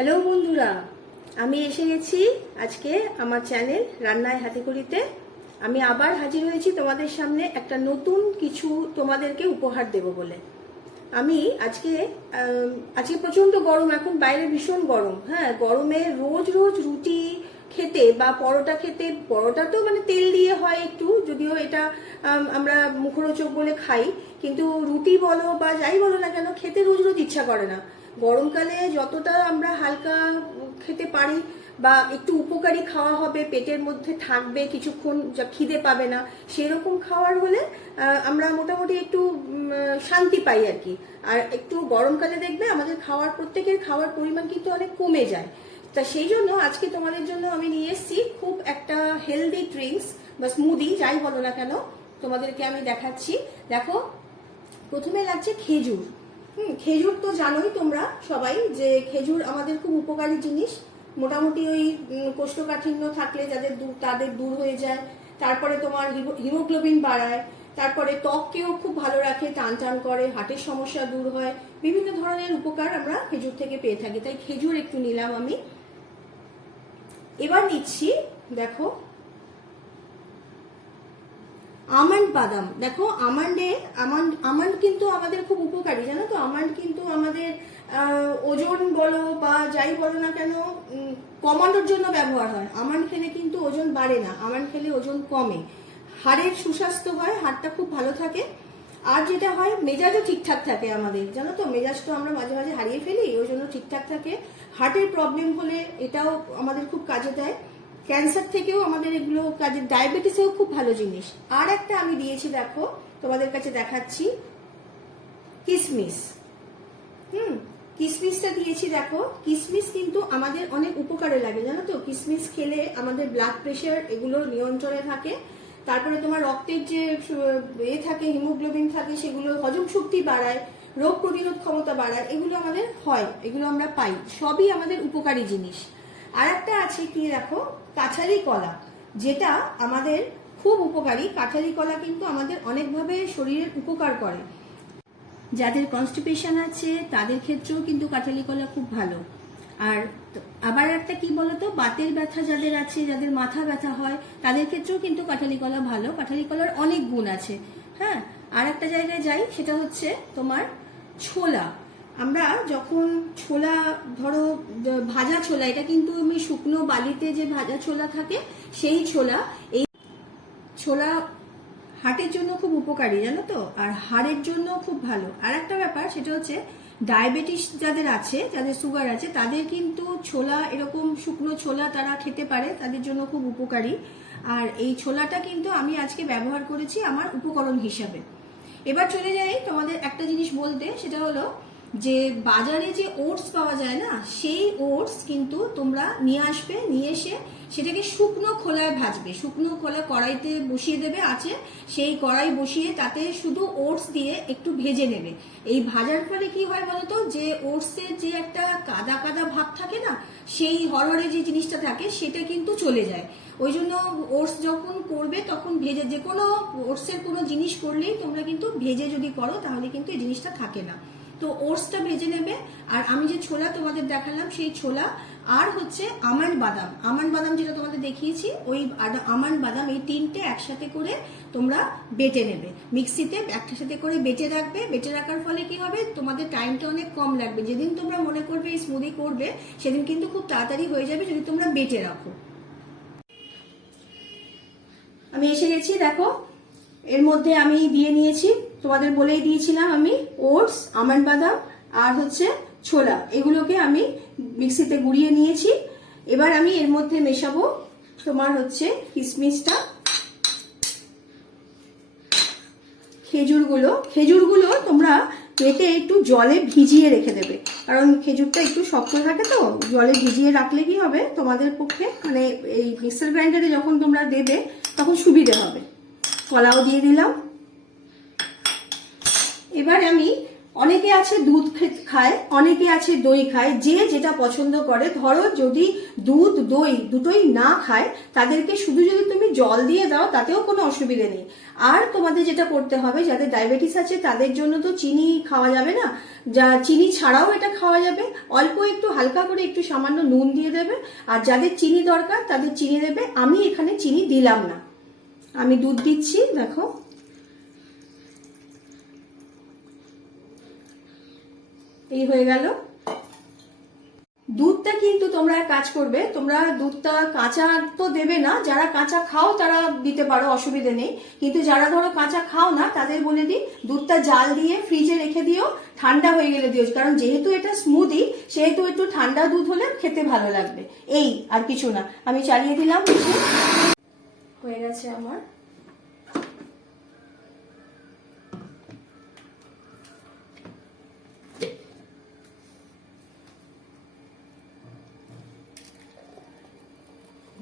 Hello বন্ধুরা, আমি এসে গেছি আজকে আমার চ্যানেল রান্নায় হাতেখড়িতে। আমি আবার হাজির হয়েছি তোমাদের সামনে একটা নতুন কিছু তোমাদেরকে উপহার দেব বলে। আমি আজকে প্রচন্ড গরম, এখন বাইরে ভীষণ গরম। হ্যাঁ, গরমে রোজ রোজ রুটি খেতে বা পরোটা খেতে, পরোটা তো মানে তেল দিয়ে হয় একটু, যদিও এটা আমরা মুখরোচক বলে খাই, কিন্তু রুটি বলো বা যাই বলো না কেন, খেতে রোজ রোজ ইচ্ছা করে না। গরমকালে যতটা আমরা হালকা খেতে পারি বা একটু উপকারী খাওয়া হবে, পেটের মধ্যে থাকবে কিছুক্ষণ, যা খিদে পাবে না, সেরকম খাওয়ার হলে আমরা মোটামুটি একটু শান্তি পাই আর কি। আর একটু গরমকালে দেখবে আমাদের প্রত্যেকের খাওয়ার পরিমাণ কিন্তু অনেক কমে যায়। তা সেই জন্য আজকে তোমাদের জন্য আমি নিয়ে এসেছি খুব একটা হেলদি ড্রিঙ্কস বা স্মুদি, যাই বলো না কেন, তোমাদেরকে আমি দেখাচ্ছি। দেখো, প্রথমে লাগছে খেজুর। খেজুর তো জানোই তোমরা সবাই যে খেজুর আমাদের খুব উপকারী জিনিস। মোটামুটি ওই কোষ্ঠকাঠিন্য থাকলে তাদের দূর হয়ে যায়। তারপরে তোমার হিমোগ্লোবিন বাড়ায়। তারপরে ত্বককেও খুব ভালো রাখে, টান টান করে, হার্টের সমস্যা দূর হয়, বিভিন্ন ধরনের উপকার আমরা খেজুর থেকে পেয়ে থাকি। তাই খেজুর একটু নিলাম আমি। এবার নিচ্ছি, দেখো, আমন্ড বাদাম। দেখো, আমন্ড কিন্তু আমাদের খুব উপকারী, জানো তো। আমন্ড কিন্তু আমাদের ওজন বলো বা যাই বলো না কেন, কমানোর জন্য ব্যবহার হয়। আমন্ড খেলে কিন্তু ওজন বাড়ে না, আমন্ড খেলে ওজন কমে, হাড়ের সুস্বাস্থ্য হয়, হাড়টা খুব ভালো থাকে। আর যেটা হয়, মেজাজও ঠিকঠাক থাকে আমাদের, জানো তো। মেজাজ তো আমরা মাঝে মাঝে হারিয়ে ফেলি, ওই জন্য ঠিকঠাক থাকে। হার্টের প্রবলেম হলে এটাও আমাদের খুব কাজে দেয়। ক্যান্সার থেকেও আমাদের এগুলো কাজে, ডায়াবেটিসেও খুব ভালো জিনিস। আর একটা আমি দিয়েছি, দেখো তোমাদের কাছে দেখাচ্ছি, কিশমিশ। কিশমিশটা দিয়েছি। দেখো, কিশমিশ কিন্তু আমাদের অনেক উপকারে লাগে, জানো তো। কিশমিশ খেলে আমাদের ব্লাড প্রেশার এগুলো নিয়ন্ত্রণে থাকে। তারপরে তোমার রক্তের যে থাকে, হিমোগ্লোবিন থাকে, সেগুলো হজম শক্তি বাড়ায়, রোগ প্রতিরোধ ক্ষমতা বাড়ায়, এগুলো আমাদের হয়, এগুলো আমরা পাই, সবই আমাদের উপকারী জিনিস। আর একটা আছে কি, দেখো, কাঁঠালি কলা, যেটা আমাদের খুব উপকারী। কাঁঠালি কলা কিন্তু আমাদের অনেকভাবে শরীরের উপকার করে। যাদের কনস্টিপেশন আছে তাদের ক্ষেত্রেও কিন্তু কাঁঠালি কলা খুব ভালো। আর আবার একটা কি বলতো, বাতের ব্যথা যাদের আছে, যাদের মাথা ব্যথা হয়, তাদের ক্ষেত্রেও কিন্তু কাঁঠালি কলা ভালো। কাঁঠালি কলার অনেক গুণ আছে। হ্যাঁ, আর একটা জায়গায় যাই, সেটা হচ্ছে তোমার ছোলা। আমরা যখন ছোলা, ধরো ভাজা ছোলা, এটা কিন্তু আমি শুকনো বালিতে যে ভাজা ছোলা থাকে সেই ছোলা, এই ছোলা হার্টের জন্য খুব উপকারী, জানো তো। আর হাড়ের জন্য খুব ভালো। আর একটা ব্যাপার, সেটা হচ্ছে ডায়াবেটিস যাদের আছে, যাদের সুগার আছে, তাদের কিন্তু ছোলা, এরকম শুকনো ছোলা তারা খেতে পারে, তাদের জন্য খুব উপকারী। আর এই ছোলাটা কিন্তু আমি আজকে ব্যবহার করেছি আমার উপকরণ হিসাবে। এবার চলে যাই তোমাদের একটা জিনিস বলতে, সেটা হলো যে বাজারে যে ওটস পাওয়া যায় না, সেই ওটস কিন্তু তোমরা নিয়ে আসবে, নিয়ে এসে সেটাকে শুকনো খোলায় ভাজবে। শুকনো খোলা কড়াইতে বসিয়ে দেবে আছে, সেই কড়াই বসিয়ে তাতে শুধু ওটস দিয়ে একটু ভেজে নেবে। এই ভাজার ফলে কি হয় বলতো, যে ওটসের যে একটা কাদা কাদা ভাব থাকে না, সেই হরহরে যে জিনিসটা থাকে, সেটা কিন্তু চলে যায়। ওই জন্য ওটস যখন করবে তখন ভেজে, যে কোনো ওটসের কোনো জিনিস করলেই তোমরা কিন্তু ভেজে যদি করো, তাহলে কিন্তু এই জিনিসটা থাকে না। তো ওটসটা ভেজে নেবে। আর আমি যে ছোলা তোমাদের দেখালাম, সেই ছোলা, আর হচ্ছে আমন্ড বাদাম যেটা তোমাদের দেখিয়েছি, ওই আমন্ড বাদাম, এই তিনটে একসাথে করে তোমরা বেটে নেবে মিক্সিতে, একসাথে করে বেটে রাখবে। বেটে রাখার ফলে কি হবে, তোমাদের টাইমটা অনেক কম লাগবে। যেদিন তোমরা মনে করবে এই স্মুদি করবে, সেদিন কিন্তু খুব তাড়াতাড়ি হয়ে যাবে যদি তোমরা বেটে রাখো। আমি এসে গেছি, দেখো, এর মধ্যে আমি দিয়ে নিয়েছি, তোমাদের বলেই দিয়েছিলাম আমি, ওটস, আমন্ড বাদাম আর হচ্ছে ছোলা, এগুলোকে আমি মিক্সিতে গুঁড়িয়ে নিয়েছি। এবার আমি এর মধ্যে মেশাবো তোমার হচ্ছে কিশমিশটা, খেজুরগুলো তোমরা কেটে একটু জলে ভিজিয়ে রেখে দেবে, কারণ খেজুরটা একটু শক্ত থাকে, তো জলে ভিজিয়ে রাখলে কি হবে তোমাদের পক্ষে, মানে এই মিক্সার গ্রাইন্ডারে যখন তোমরা দেবে তখন সুবিধে হবে। কলাও দিয়ে দিলাম। এবার আমি অনেকে আছে দুধ খায়, অনেকে আছে দই খায়, যে যেটা পছন্দ করে। ধরো যদি দুধ দই দুটোই না খায় তাদেরকে শুধু যদি তুমি জল দিয়ে দাও তাতেও কোনো অসুবিধে নেই। আর তোমাদের যেটা করতে হবে, যাদের ডায়াবেটিস আছে তাদের জন্য তো চিনি খাওয়া যাবে না, যা চিনি ছাড়াও এটা খাওয়া যাবে। অল্প একটু হালকা করে একটু সামান্য নুন দিয়ে দেবে, আর যাদের চিনি দরকার তাদের চিনি দেবে। আমি এখানে চিনি দিলাম না, আমি দুধ দিচ্ছি। দেখো এই হয়ে গেল। দুধটা কিন্তু তোমরা কাজ করবে, তোমরা দুধটা কাঁচা তো দেবে না, যারা কাঁচা খাও তারা দিতে পারো, অসুবিধে নেই। কিন্তু যারা ধরো কাঁচা খাও না তাদের বলে দিই, দুধটা জাল দিয়ে ফ্রিজে রেখে দিও, ঠান্ডা হয়ে গেলে দিও, কারণ যেহেতু এটা স্মুদি সেহেতু একটু ঠান্ডা দুধ হলে খেতে ভালো লাগবে। এই আর কিছু না, আমি চালিয়ে দিলাম। হয়ে গেছে আমার।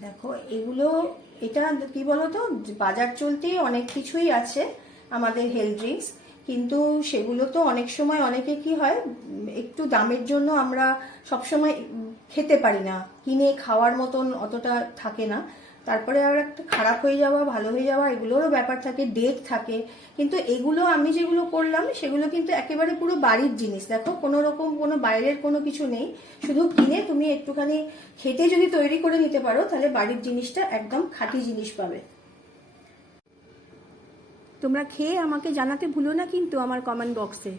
দেখো এগুলো, এটা কি বলতো, বাজার চলতে অনেক কিছুই আছে আমাদের হেলথ ড্রিঙ্কস, কিন্তু সেগুলো তো অনেক সময় অনেকে কি হয়, একটু দামের জন্য আমরা সবসময় খেতে পারি না, কিনে খাওয়ার মতন অতটা থাকে না। তারপরে আর একটা খারাপ হয়ে যাওয়া, ভালো হয়ে যাওয়া, এগুলোরও ব্যাপার থাকে, ডেট থাকে। কিন্তু এগুলো আমি যেগুলো করলাম সেগুলো কিন্তু একেবারে পুরো বাড়ির জিনিস। দেখো কোনো রকম কোনো বাইরের কোনো কিছু নেই, শুধু কিনে তুমি একটুখানি খেতে যদি তৈরি করে নিতে পারো তাহলে বাড়ির জিনিসটা একদম খাঁটি জিনিস পাবে। তোমরা খেয়ে আমাকে জানাতে ভুলো না কিন্তু আমার কমেন্ট বক্সে।